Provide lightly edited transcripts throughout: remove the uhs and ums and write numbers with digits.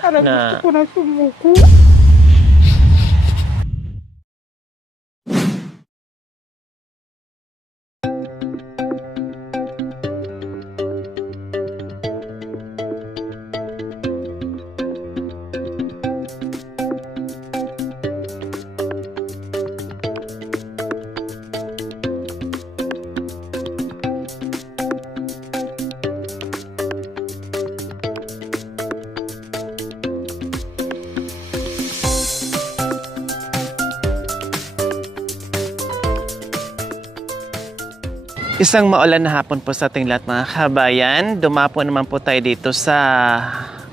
Parang na gusto ko na sumuko. Isang maulan na hapon po sa ating lahat mga kabayan. Dumapo naman po tayo dito sa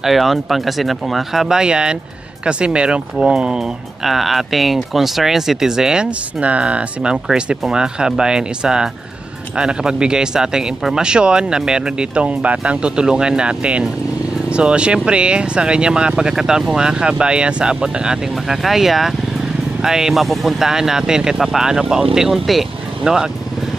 around Pangasinan po mga kabayan kasi meron pong ating concerned citizens na si Ma'am Christy po mga kabayan, isa nakapagbigay sa ating impormasyon na meron ditong batang tutulungan natin. So syempre sa kanyang mga pagkakataon po mga kabayan, sa abot ng ating makakaya ay mapupuntahan natin kahit papaano pa unti-unti, no?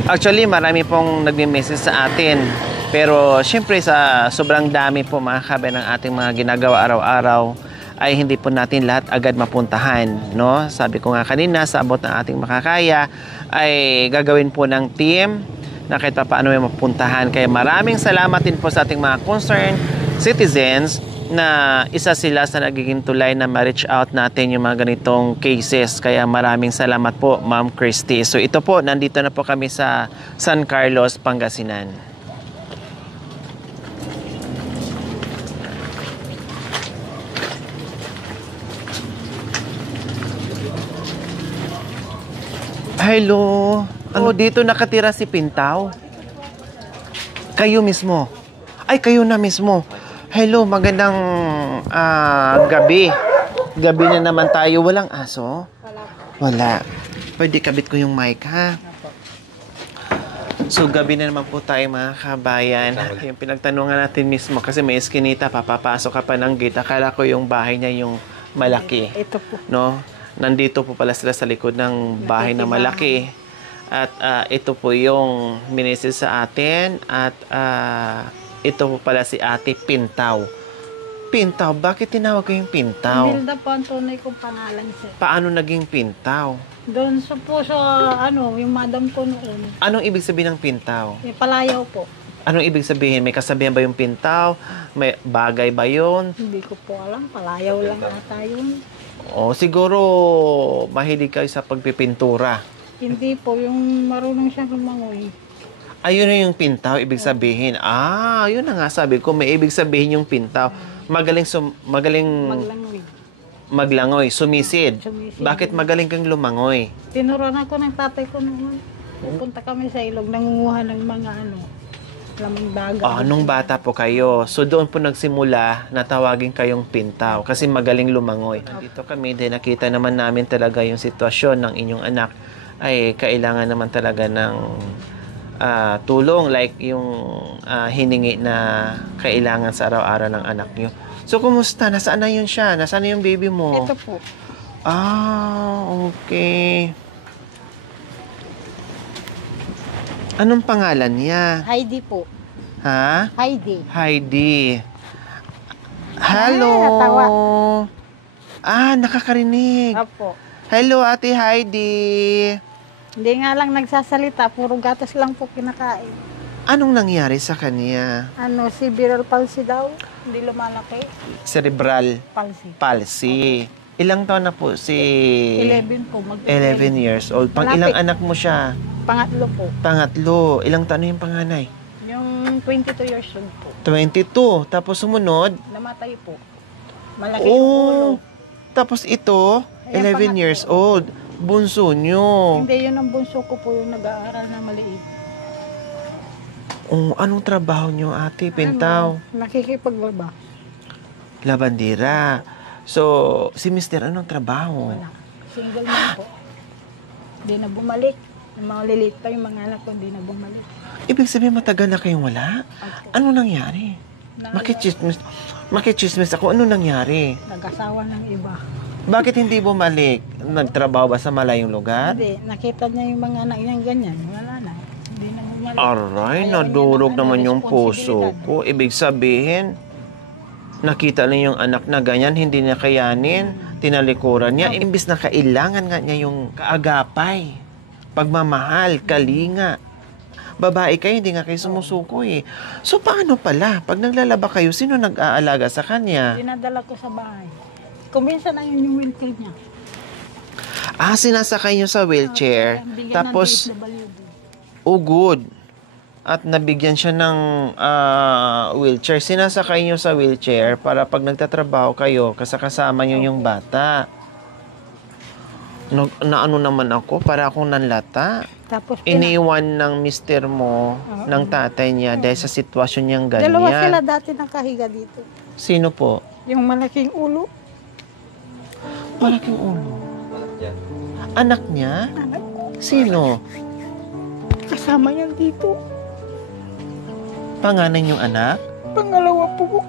Actually, marami pong nagme-message sa atin. Pero, syempre, sa sobrang dami po mga kabayan ng ating mga ginagawa araw-araw, ay hindi po natin lahat agad mapuntahan, no? Sabi ko nga kanina, sa abot ng ating makakaya, ay gagawin po ng team na kahit pa paano may mapuntahan. Kaya maraming salamat din po sa ating mga concerned citizens na isa sila sa nagiging tulay na ma-reach out natin yung mga ganitong cases. Kaya maraming salamat po, Ma'am Christy. So ito po, nandito na po kami sa San Carlos, Pangasinan. Hello. Ano dito nakatira si Pintaw? Kayo mismo? Ay, kayo na mismo. Hello, magandang gabi. Gabi na naman tayo. Walang aso? Wala. Pwede kabit ko yung mic, ha? So, gabi na naman po tayo mga kabayan. Yung pinagtanungan natin mismo kasi may eskinita, papapasok ka pa ng gate. Akala ko yung bahay niya yung malaki. Ito po. No? Nandito po pala sila sa likod ng bahay na malaki. At ito po yung minisis sa atin. At ito po pala si Ate Pintaw. Pintaw? Bakit tinawag ko yung Pintaw? Hilda po ang tunay kong pangalan, sir. Paano naging Pintaw? Doon sa po sa, yung madam ko noon. Anong ibig sabihin ng Pintaw? May palayaw po. Anong ibig sabihin? May kasabihan ba yung Pintaw? May bagay ba yun? Hindi ko po alam. Palayaw lang ata yun. O siguro mahilig kayo sa pagpipintura. Hindi po. Yung marunong siyang lumangoy. Ayun na yung Pintaw, ibig sabihin. Yun na nga sabi ko, may ibig sabihin yung Pintaw. Magaling Maglangoy. maglangoy, sumisid. Sumisid. Bakit magaling kang lumangoy? Tinuruan ako ng tatay ko noon. Pupunta kami sa ilog, nangunguha ng mga lamang dagat. Nung bata po kayo. So doon po nagsimula na tawagin kayong Pintaw kasi magaling lumangoy. Dito kami, din nakita naman namin talaga yung sitwasyon ng inyong anak ay kailangan naman talaga ng tulong like yung hiningi na kailangan sa araw-araw ng anak nyo. So, kumusta? Nasaan na yun siya? Nasaan na yung baby mo? Ito po. Okay. Anong pangalan niya? Heidi po. Ha? Heidi. Heidi. Hello. Natawa. Nakakarinig. Apo. Hello, Ate Heidi. Hindi nga lang nagsasalita, puro gatas lang po kinakain. Anong nangyari sa kanya? Cerebral palsy daw. Hindi lumalaki. Cerebral Palsy. palsy. Ilang taon na po si... 11 po. 11 years old. Pang ilang Malapit. anak mo siya? Pangatlo po. Pangatlo. Ilang taon na yung panganay? Yung 22 years old po. 22. Tapos sumunod? Namatay po. Malaki yung ulo. Tapos ito, Ayan, 11 pangatlo. years old. Bunso nyo. Hindi, yun ang bunso ko po yung nag-aaral na maliit. Anong trabaho nyo, Ate Pintaw? Nakikipaglaba. Labandera. So, si Mr. anong trabaho? Wala. Single man po. Hindi na bumalik. Yung mga lilit pa yung mga anak ko, hindi na bumalik. Ibig sabihin matagal na kayong wala? Opo. Ano nangyari? Makichismis ako. Ano nangyari? Nag-asawa ng iba. Bakit hindi bumalik? Nagtrabaho ba sa malayong lugar? Hindi, nakita niya yung mga anak niyang ganyan. Wala na. Hindi na bumalik. Aray, Ayaw niya nadurog ng naman yung puso responsibilidad. ko. Ibig sabihin, Nakita lang yung anak na ganyan, hindi niya kayanin, tinalikuran niya. Imbis na kailangan nga niya yung kaagapay, pagmamahal, kalinga. Babae kayo, hindi nga kayo sumusuko eh. So, paano pala? Pag naglalaba kayo, sino nag-aalaga sa kanya? Dinadala ko sa bahay. Kuminsan na yun yung wheelchair niya. Sinasakay niyo sa wheelchair. Bigyan ng Tapos, DSWD. oh good. At nabigyan siya ng wheelchair. Sinasakay niyo sa wheelchair para pag nagtatrabaho kayo, kasama niyo yung bata. Naano naman ako, para akong nanlata. Tapos Iniwan ng mister mo, ng tatay niya, dahil sa sitwasyon niyang ganyan. dalawa sila dati nakahiga dito. Sino po? Yung malaking ulo. Malaking ulo. Anak niya? Anak ko. Sino? Kasama yan dito. Pangalan yung anak? Pangalawa po.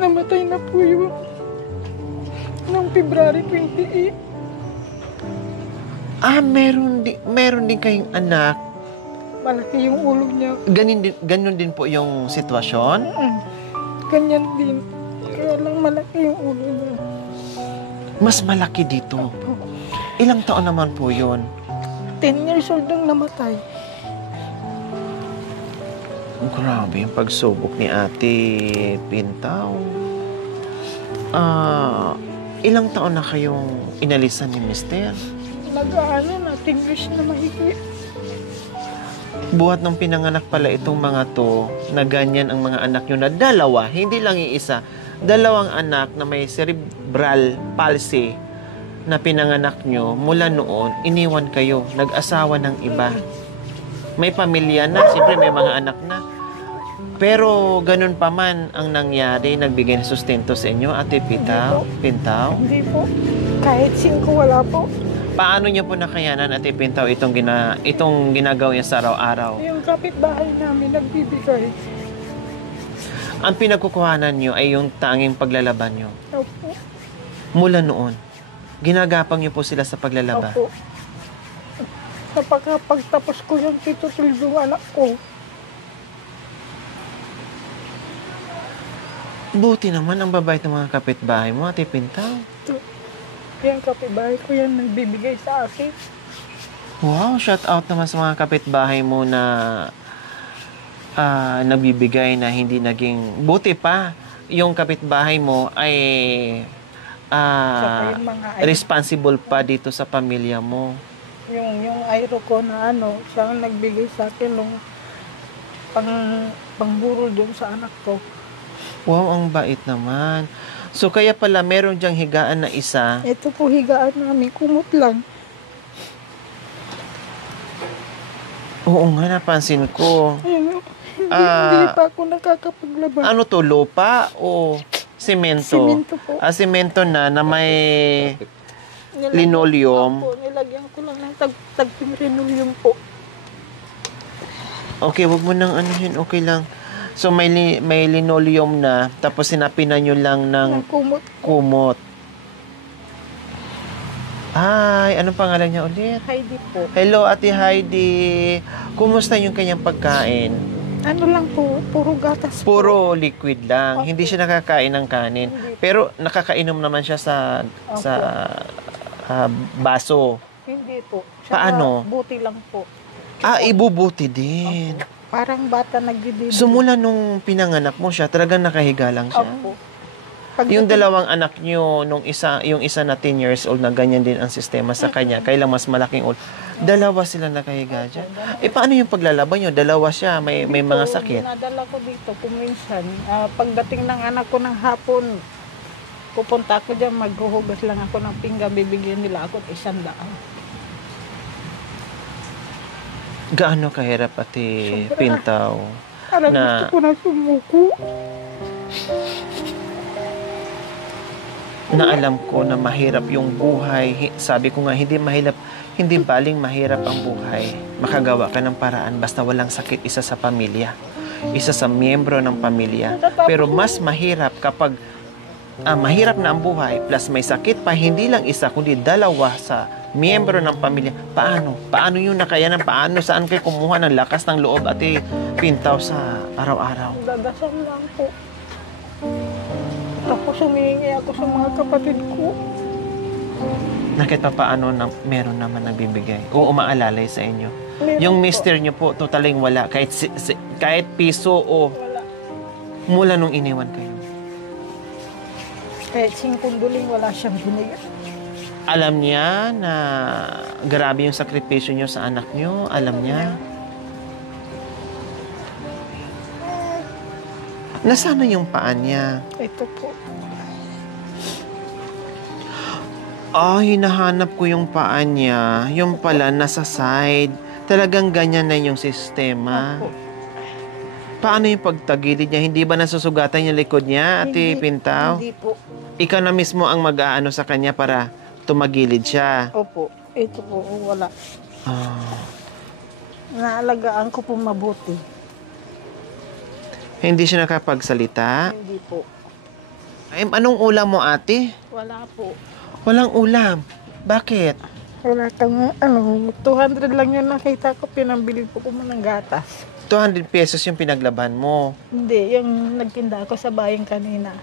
Namatay na po yun. Noong February 28. Meron din kayong anak. Malaki yung ulo niya. Ganun din po yung sitwasyon? Ganyan din. Kaya lang malaki yung ulo niya. Mas malaki dito. Ilang taon naman po yun? 10 years old nang namatay. Grabe yung pagsubok ni Ate Pintaw. Ilang taon na kayong inalisan ni mister? Nag-aano na, English na mahigit. Buhat ng pinanganak pala itong mga to, na ganyan ang mga anak nyo na dalawa, hindi lang iisa, dalawang anak na may cerebral palsy na pinanganak nyo, mula noon, iniwan kayo, nag-asawa ng iba. May pamilya na, siyempre may mga anak na. Pero ganun pa man ang nangyari, nagbigay ng sustento sa inyo, Ate Pintaw? Hindi po. Kahit 5 wala po. Paano niyo po nakayanan, Ate Pintaw, itong ginagawa niya sa araw-araw? Yung kapitbahay namin nagbibigay. Ang pinagkukuhanan niyo ay yung tanging paglalaban niyo. Opo. Mula noon, ginagapang niyo po sila sa paglalaba. Opo. Sa pagtapos ko yung titutuldong anak ko. Buti naman ang babait ng mga kapitbahay mo, Ate Pintaw. Yung kapitbahay ko yan nagbibigay sa akin. Wow, shout out naman sa mga kapitbahay mo na nagbibigay na hindi naging... Buti pa, yung kapitbahay mo ay Saka yung mga responsible pa dito sa pamilya mo. yung ayro ko na siya ang nagbigay sa akin nung pangburol doon sa anak ko. Wow, ang bait naman. So, kaya pala meron diyang higaan na isa. Ito po higaan namin, kumot lang. Oo nga, napansin ko. Ayun, hindi pa ako nakakapaglaba. Ano to, lupa o semento? Simento po. Semento na may linoleum. Opo, nilagyan ko lang ng tag-linoleum po. Okay, wag mo nang anuhin, okay lang. So, may linoleum na, tapos sinapinan nyo lang ng kumot. Ay, anong pangalan niya ulit? Heidi po. Hello, Ate Heidi. Kumusta yung kanyang pagkain? Ano lang po, puro gatas po. Puro liquid lang. Opo. Hindi siya nakakain ng kanin. Hindi. Pero nakakainom naman siya sa baso. Hindi po. Paano? Buti lang po. Ibubuti din. Opo. Parang bata nagbibigay. So, mula nung pinanganak mo siya, talagang nakahiga lang siya? Opo. Yung dalawang anak nyo, yung isa na 10 years old na ganyan din ang sistema sa kanya, kailang mas malaking ulo. Dalawa sila nakahiga dyan. Paano yung paglalaban nyo? Dalawa siya, may mga sakit. Dinadala ko dito kuminsan. Pagdating ng anak ko ng hapon, pupunta ako dyan, maghuhugas lang ako ng pinggan, bibigyan nila ako 100. Gaano kahirap, Ate Pintaw? Parang Na- gusto ko na sumuko. Na alam ko na mahirap yung buhay. Sabi ko nga, hindi baling mahirap ang buhay. Makagawa ka ng paraan basta walang sakit isa sa pamilya. Isa sa miyembro ng pamilya. Pero mas mahirap kapag mahirap na ang buhay plus may sakit pa, hindi lang isa kundi dalawa sa miyembro ng pamilya. Paano yung nakayanan? Saan kayo kumuha ng lakas ng loob, Ate Pintaw, sa araw-araw? Dadasal lang po. Tapos humihingi ako sa mga kapatid ko. Na kahit pa paano na, meron naman nagbibigay o umaalalay sa inyo. Meron Yung po. mister nyo po, totaling wala. Kahit piso o Wala. mula nung iniwan kayo. Kahit 5 duling wala siyang binigay. Alam niya na grabe yung sakripisyo nyo sa anak nyo. Alam niya. Nasaan na yung paa niya? Ito po. Hinahanap ko yung paa niya. Yung pala, nasa side. Talagang ganyan na yung sistema. Opo. Paano yung pagtagilid niya? Hindi ba nasusugatan yung likod niya, Ate Pintaw? Hindi po. Ikaw na mismo ang mag-aano sa kanya para tumagilid siya. Opo. Ito po, wala. Ah. Naalagaan ko po mabuti. Hindi siya nakapagsalita? Hindi po. Ay, anong ulam mo, ate? Wala po. Walang ulam. Bakit? Wala kang, 200 lang yun nakita ko, pinambili po ko ng gatas. 200 pesos yung pinaglaban mo. Hindi, yung nagtinda ako sa bayan kanina.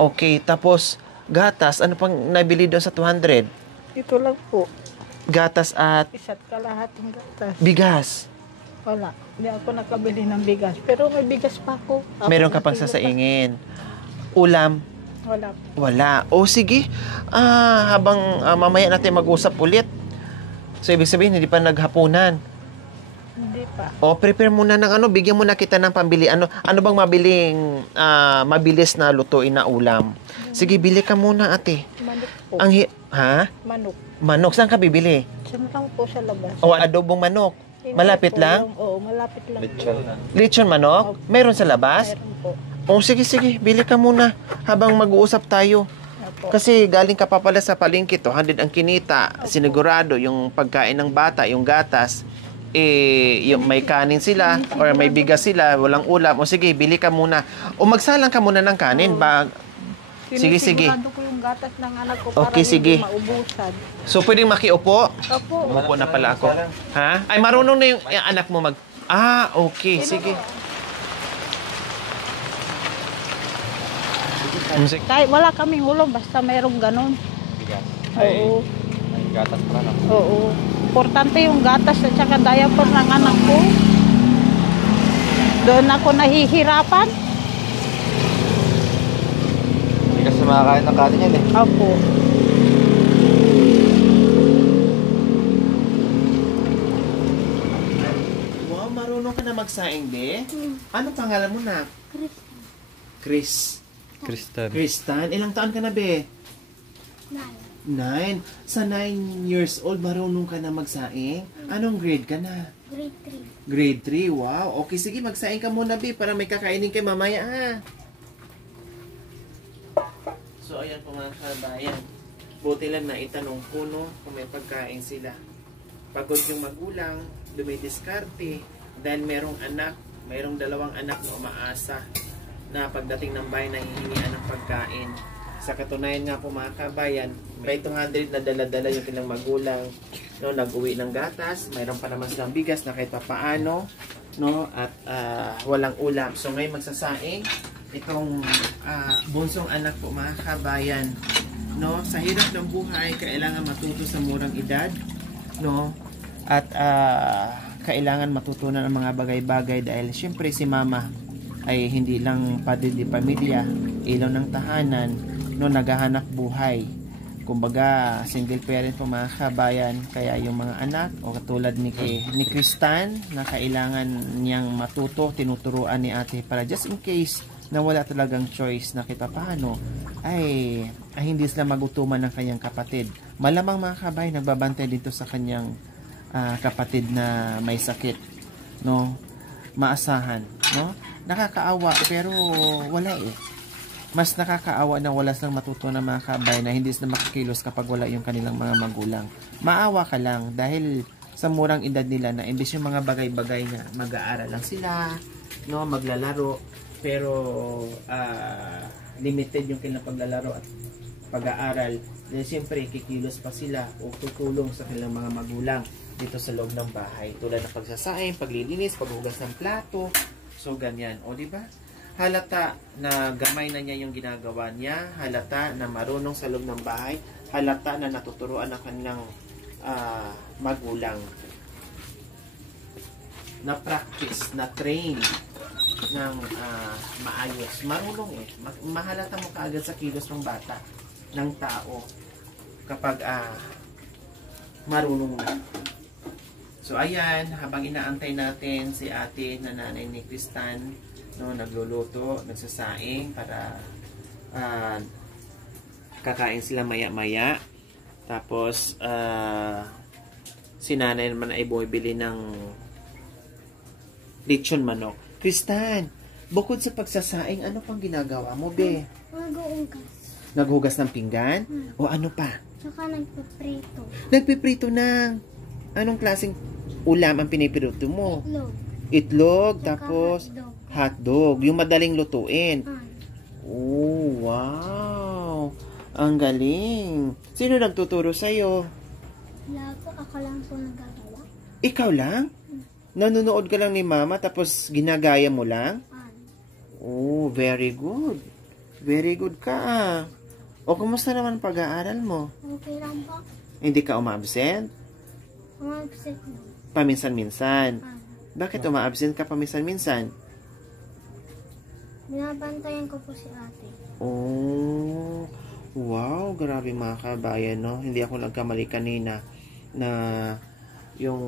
Okay. Tapos, gatas, ano pang nabili doon sa 200? Ito lang po, Gatas at isa't kalahating gatas. bigas. Wala, hindi ako nakabili ng bigas. Pero may bigas pa ako. Meron ka Apat pang na kilo pa. sasaingin. Ulam, Wala po. wala. Sige. Habang mamaya natin mag-usap ulit. So, ibig sabihin, hindi pa naghapunan. Hindi pa. Prepare muna ng bigyan muna kita ng pambili. Ano bang mabilis na lutuin na ulam? Sige, bili ka muna, ate. Manok po. Ha? Manok. Manok, saan ka bibili? Diyan lang po sa labas. Adobong manok. Hindi Malapit po lang? Oo, malapit lang. Lechon manok? Meron sa labas? Meron po. Sige, bili ka muna habang mag-uusap tayo. Opo. Kasi galing ka pa pala sa palengke, 200 ang kinita. Sinigurado yung pagkain ng bata, yung gatas, yung may kanin sila or may bigas sila, walang ulam. Sige, bili ka muna. Magsalang ka muna ng kanin. Sige. Sinisigurado ko yung gatas ng anak ko para Okay, sige. hindi maubusan. So, pwedeng makiupo? Opo. Umupo na pala ako. Ha? Ay, marunong na yung anak mo mag... Okay. Sige. Kahit wala kaming ulam, basta mayroong ganun. Bigas. Oo. Ay, gatas pala na. Oo. Importante yung gatas at saka diaper ng anak ko. Doon ako nahihirapan. Hindi kasi makakain ng kanin yan eh. Opo. Wow, marunong ka na magsaing, be? Ano pangalan mo na? Chris. Kristan. Ilang taon ka na, be? 9. Sa 9 years old, marunong ka na magsaing? Anong grade ka na? Grade 3. Wow. Okay, sige, magsaing ka muna, be, para may kakainin kay mamaya, ha? So, ayan po mga kabayan. Buti lang na itanong ko, no, kung may pagkain sila. Pagod yung magulang, dumidiskarte, dahil merong dalawang anak na umaasa na pagdating ng bahay nahihingian ng pagkain. Sa katunayan nga po mga kabayan, may 200 na dala-dala yung kanilang magulang, no, nag-uwi ng gatas, mayroon pa naman silang bigas na kahit papaano, no, at walang ulam. So ngayon magsasaing itong bunsong anak po mga kabayan, no, sa hirap ng buhay kailangan matuto sa murang edad, no, at kailangan matutunan ang mga bagay-bagay dahil syempre si mama ay hindi lang padre di pamilya, ilaw ng tahanan, no, naghahanap buhay. Kumbaga, single parent po mga kabayan, kaya yung mga anak, o katulad ni Kristan, na kailangan niyang matuto, tinuturuan ni ate para just in case na wala talagang choice na kita paano, ay hindi sila magutuman ng kanyang kapatid. Malamang mga kabayan, nagbabantay dito sa kanyang kapatid na may sakit, no, maasahan, no, nakakaawa pero wala mas nakakaawa na wala silang matutunan mga kabayan na hindi sila makikilos kapag wala yung kanilang mga magulang. Maawa ka lang dahil sa murang edad nila na imbis yung mga bagay-bagay na mag-aaral lang sila, no, maglalaro, pero limited yung kanilang paglalaro at pag-aaral. Dahil siyempre kikilos pa sila o tutulong sa kanilang mga magulang dito sa loob ng bahay. Tulad ng pagsasaing, paglilinis, paghugas ng plato. So ganyan, o di ba? halata na gamay na niya yung ginagawa niya, halata na marunong sa loob ng bahay, halata na natuturuan ng kanilang magulang. Na practice, na train ng maayos. Marunong eh. Mahalata mo kaagad sa kilos ng bata, ng tao, kapag marunong na. So ayan, habang inaantay natin si ate na nanay ni Kristan, no, nagluluto, nagsasaing para kakain sila maya-maya. Tapos si nanay naman ay bumibili ng lechon manok. Kristan, bukod sa pagsasaing, ano pang ginagawa mo, be? Mag-uugas. Naghugas ng pinggan? O ano pa? Tsaka nagpiprito. Nagpiprito ng anong klaseng ulam ang piniprito mo? Itlog. Itlog, Tsaka tapos hotdog. hotdog. Yung madaling lutuin. Ah, Oh, wow! Ang galing! Sino nagtuturo sa'yo? wala po. Ako lang po nagagawa. Ikaw lang? Nanonood ka lang ni mama tapos ginagaya mo lang? Ah, Oh, very good. Very good ka. O, kumusta naman ang pag-aaral mo? okay lang po. Hindi ka uma-absent? Umabsent lang. Paminsan-minsan. Ah, Bakit uma-absent ka paminsan-minsan? binabantayan ko po si ate. Oh, wow, grabe mga kabayan, no? Hindi ako nagkamali kanina na yung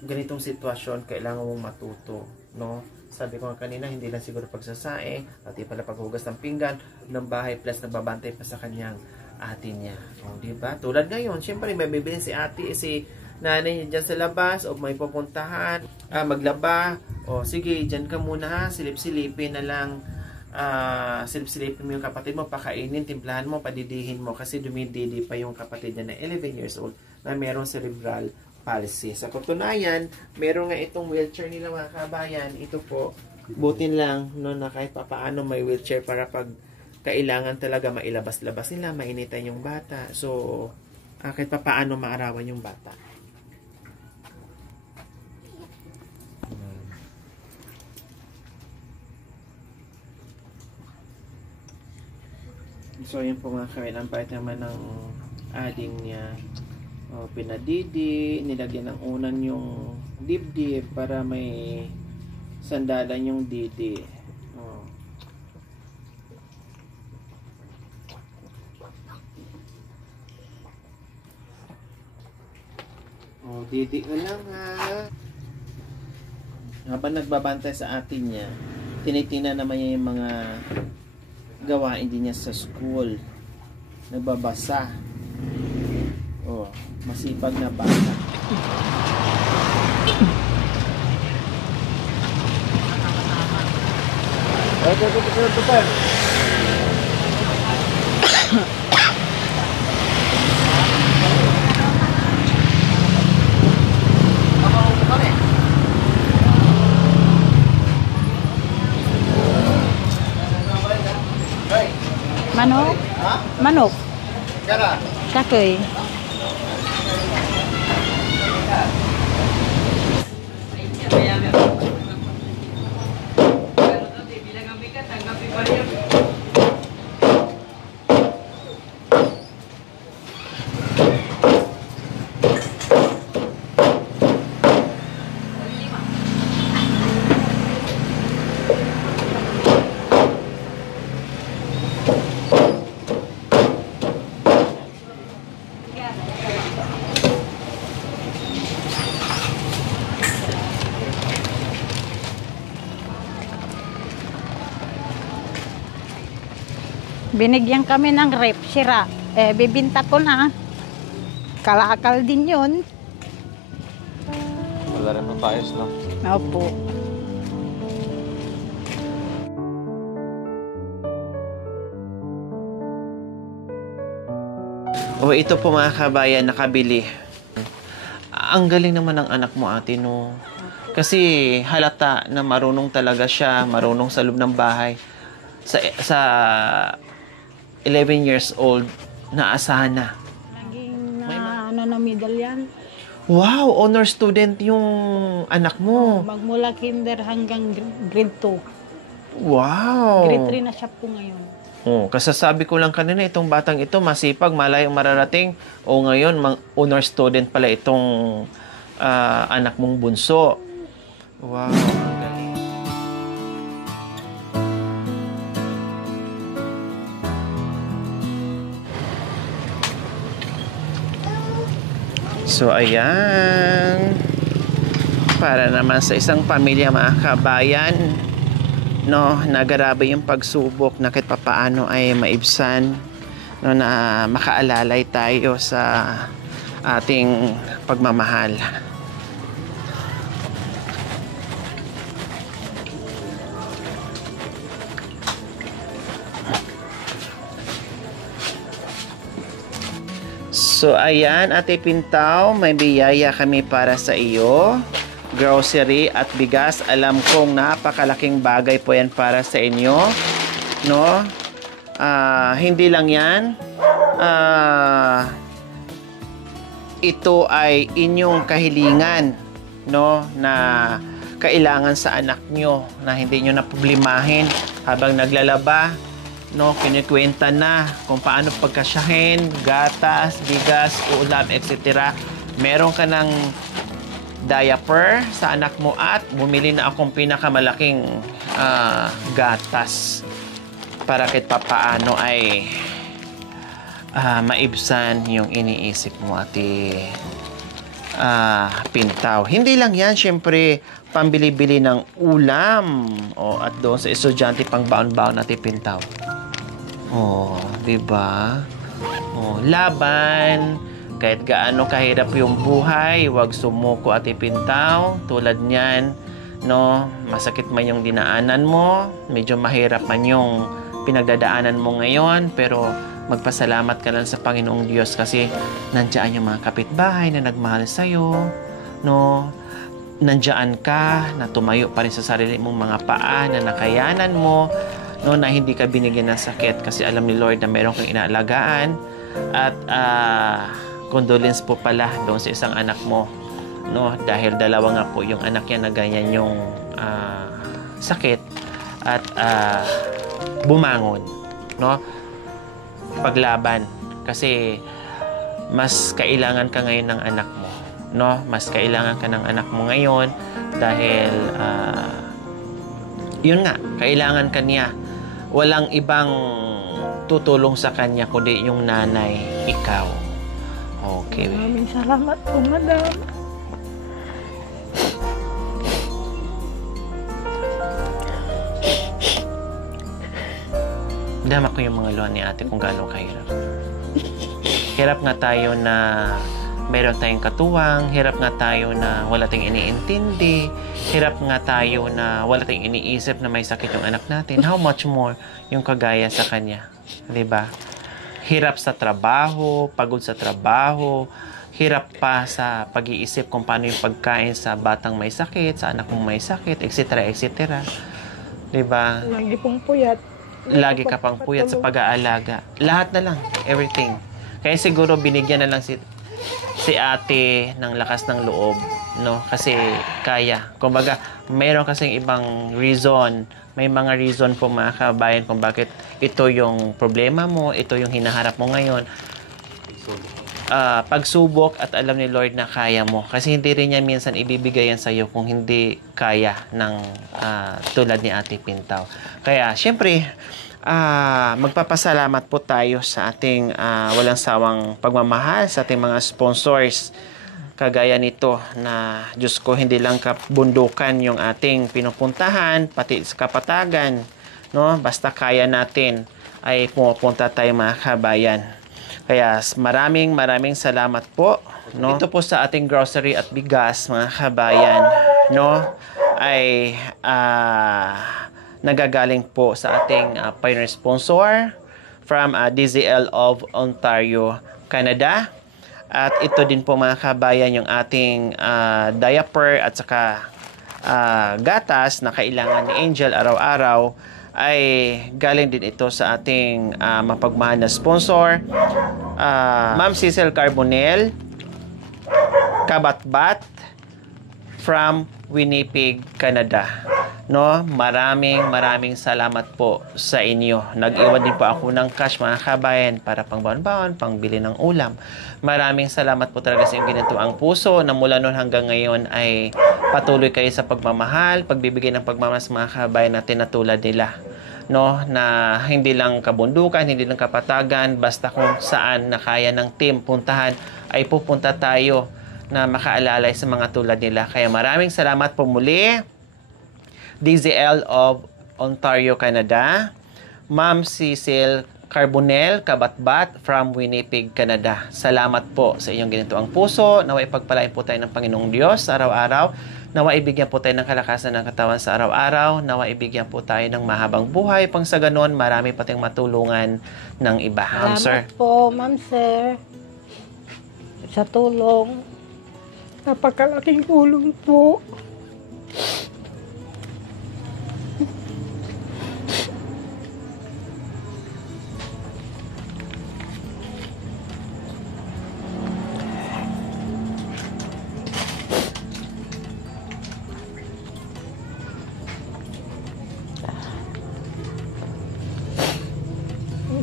ganitong sitwasyon kailangan mong matuto, no? Sabi ko nga kanina, hindi lang siguro pagsasaing, pati pala paghugas ng pinggan ng bahay plus nagbabantay pa sa kanyang ate niya. O, diba? Tulad ngayon, syempre may bibilin si ate, si nanay niya dyan sa labas o may pupuntahan, maglaba. O sige, dyan ka muna ha, silip-silipin na lang, silip-silipin mo yung kapatid mo, pakainin, timplahan mo, padidihin mo kasi dumididi pa yung kapatid niya na 11 years old na merong cerebral palsy. Sa katunayan, meron nga itong wheelchair nila mga kabayan. Ito po, butin lang no, na kahit papaano may wheelchair para pag kailangan talaga mailabas-labas nila, mainitan yung bata. So, kahit papaano maarawan yung bata. So, yun po mga kabayan. Ang pahit naman ng ading niya. O, pinadidi, nilagyan ng unan yung dibdib para may sandalan yung didi. O, didi ka lang ha. Habang nagbabantay sa atin niya, tinitingnan naman niya yung mga gawain din niya sa school. Nagbabasa. Oh, masipag na bata. Manok? Manok. Kakoy. Binigyan kami ng rep, sira. Bibinta ko na. Kalakal din yun. Wala rin papayos, no? Opo. O, ito po mga kabayan, nakabili. Ang galing naman ng anak mo, ate, no? Kasi halata na marunong talaga siya, marunong sa loob ng bahay. Sa 11 years old, naasahan na. Naging na medalyan. Wow, honor student yung anak mo. Magmula kinder hanggang grade 2. Wow! Grade 3 na siya po ngayon. Oh, kasasabi ko lang kanina, itong batang ito, masipag, malayong mararating. O ngayon, honor student pala itong anak mong bunso. Wow, ang galing. So, ayan. Para naman sa isang pamilya, mga kabayan, no, nagarabi yung pagsubok na kahit papaano ay maibsan, no, na makaalalay tayo sa ating pagmamahal. So ayan, Ate Pintaw, may biyaya kami para sa iyo. Grocery at bigas. Alam kong napakalaking bagay po yan para sa inyo, no? Hindi lang yan. Ito ay inyong kahilingan, no, na kailangan sa anak nyo, na hindi nyo na problemahin habang naglalaba, no, kinikwenta na kung paano pagkasyahin, gatas, bigas, ulam, etc. Meron ka ng diaper sa anak mo at bumili na akong pinakamalaking gatas para kahit papaano ay maibsan yung iniisip mo, Ate Pintaw. Hindi lang yan, syempre pambili-bili ng ulam at doon sa estudyante pang baon-baon, Ate Pintaw. Di ba? Laban. Kahit gaano kahirap yung buhay, huwag sumuko, Ate Pintaw. Tulad niyan, no, masakit man yung dinaanan mo, medyo mahirap man yung pinagdadaanan mo ngayon, pero magpasalamat ka lang sa Panginoong Diyos kasi nandiyan yung mga kapitbahay na nagmahal sa'yo, no? Nandiyan ka, na tumayo pa rin sa sarili mong mga paa, na nakayanan mo, no, na hindi ka binigyan ng sakit kasi alam ni Lord na meron kang inaalagaan. At condolence po pala doon sa isang anak mo, no, dahil dalawa nga po yung anak niya na ganyan yung sakit at bumangon, no, paglaban kasi mas kailangan ka ngayon ng anak mo, no, mas kailangan ka ng anak mo ngayon dahil yun nga, kailangan ka niya. Walang ibang tutulong sa kanya kundi yung nanay, ikaw. Okay. Maraming salamat po, madam. Dama ko yung mga luha ni ate kung gaano kahirap. Hirap nga tayo na meron tayong katuwang, hirap nga tayo na wala tayong iniintindi, hirap nga tayo na wala tayong iniisip na may sakit yung anak natin. How much more yung kagaya sa kanya? Diba? Hirap sa trabaho, pagod sa trabaho, hirap pa sa pag-iisip kung paano yung pagkain sa batang may sakit, sa anak mong may sakit, etc. etc. Diba? Lagi pong puyat. Lagi ka pang puyat sa pag-aalaga. Lahat na lang, everything. Kaya siguro binigyan na lang si ate ng lakas ng loob, no? Kasi kaya. Kumbaga, mayroon kasing ibang reason. May mga reason po, mga kabayan, kung bakit ito yung problema mo, ito yung hinaharap mo ngayon. Pagsubok at alam ni Lord na kaya mo. Kasi hindi rin niya minsan ibibigay yan sa'yo kung hindi kaya ng tulad ni Ate Pintaw. Kaya, syempre, magpapasalamat po tayo sa ating walang sawang pagmamahal, sa ating mga sponsors. Kagaya nito na, Diyos ko, hindi lang kabundukan yung ating pinupuntahan, pati sa kapatagan, no? Basta kaya natin ay pumupunta tayo, mga kabayan. Kaya maraming salamat po, no? Ito po sa ating grocery at bigas, mga kabayan, no, ay nagagaling po sa ating pioneer sponsor from DZL of Ontario, Canada. At ito din po, mga kabayan, yung ating diaper at saka gatas na kailangan ni Angel araw-araw ay galing din ito sa ating mapagmahal na sponsor, Ma'am Cecil Carbonell Kabatbat from Winnipeg, Canada. No, maraming salamat po sa inyo. Nag-iwan din po ako ng cash mga kabayan para pang baon-baon, pang bili ng ulam. Maraming salamat po talaga sa inyong ginatuang puso na mula noon hanggang ngayon ay patuloy kayo sa pagmamahal, pagbibigay ng pagmamahal sa mga kabayan natin na tulad nila. No, na hindi lang kabundukan, hindi lang kapatagan, basta kung saan na kaya ng team puntahan ay pupunta tayo na makaalalay sa mga tulad nila. Kaya maraming salamat po muli. DZL of Ontario, Canada. Ma'am Cecil Carbonell Kabatbat from Winnipeg, Canada. Salamat po sa inyong ginituang puso. Naway pagpalain po tayo ng Panginoong Diyos araw-araw. Naway ibigyan po tayo ng kalakasan ng katawan sa araw-araw. Naway ibigyan po tayo ng mahabang buhay. Pang sa ganon, marami pa tayong matulungan ng iba. Ma'am, sir. Salamat po, ma'am, sir. Sa tulong. Napakalaking tulong po.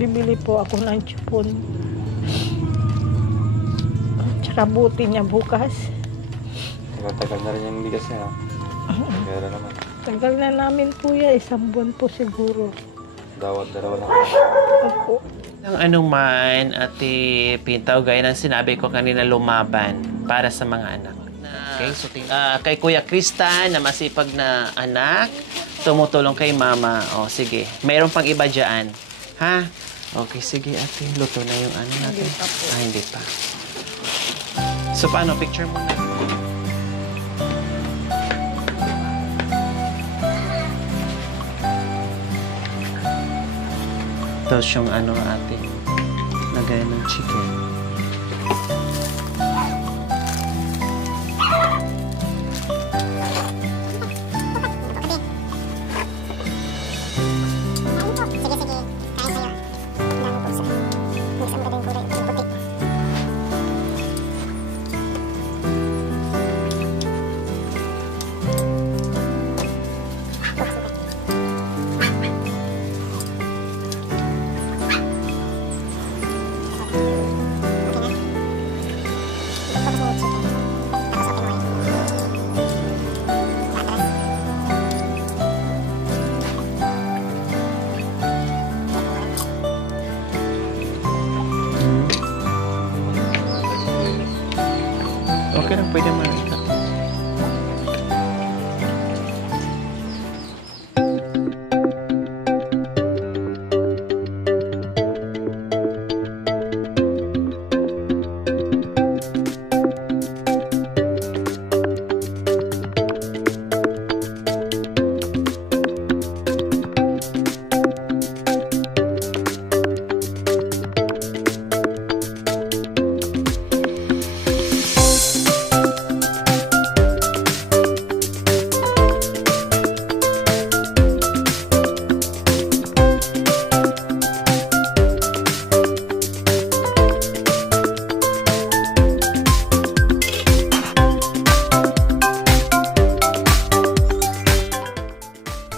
Bibili po ako ng chipon. Tsaka buti niya bukas. Tagal na rin yung bigas niya. Pero naman, Tagal na namin po yan. 1 buwan po siguro. dalawa lang. Opo. Ang anuman, Ate Pintaw, gaya ng sinabi ko kanina, lumaban para sa mga anak. Okay, so kay Kuya Krista na masipag na anak, tumutulong kay Mama. O, sige. Mayroon pang iba dyan. Ha? Okay, sige, ate. Luto na yung ano natin. Hindi pa po. Hindi pa. So, paano? Picture mo na. Tapos yung ano, ate. Lagay ng chicken. Okay lang, pwede mo.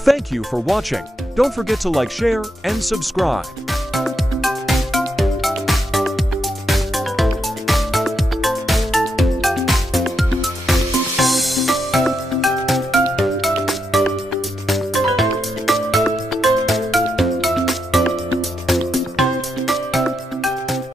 Thank you for watching. Don't forget to like, share, and subscribe.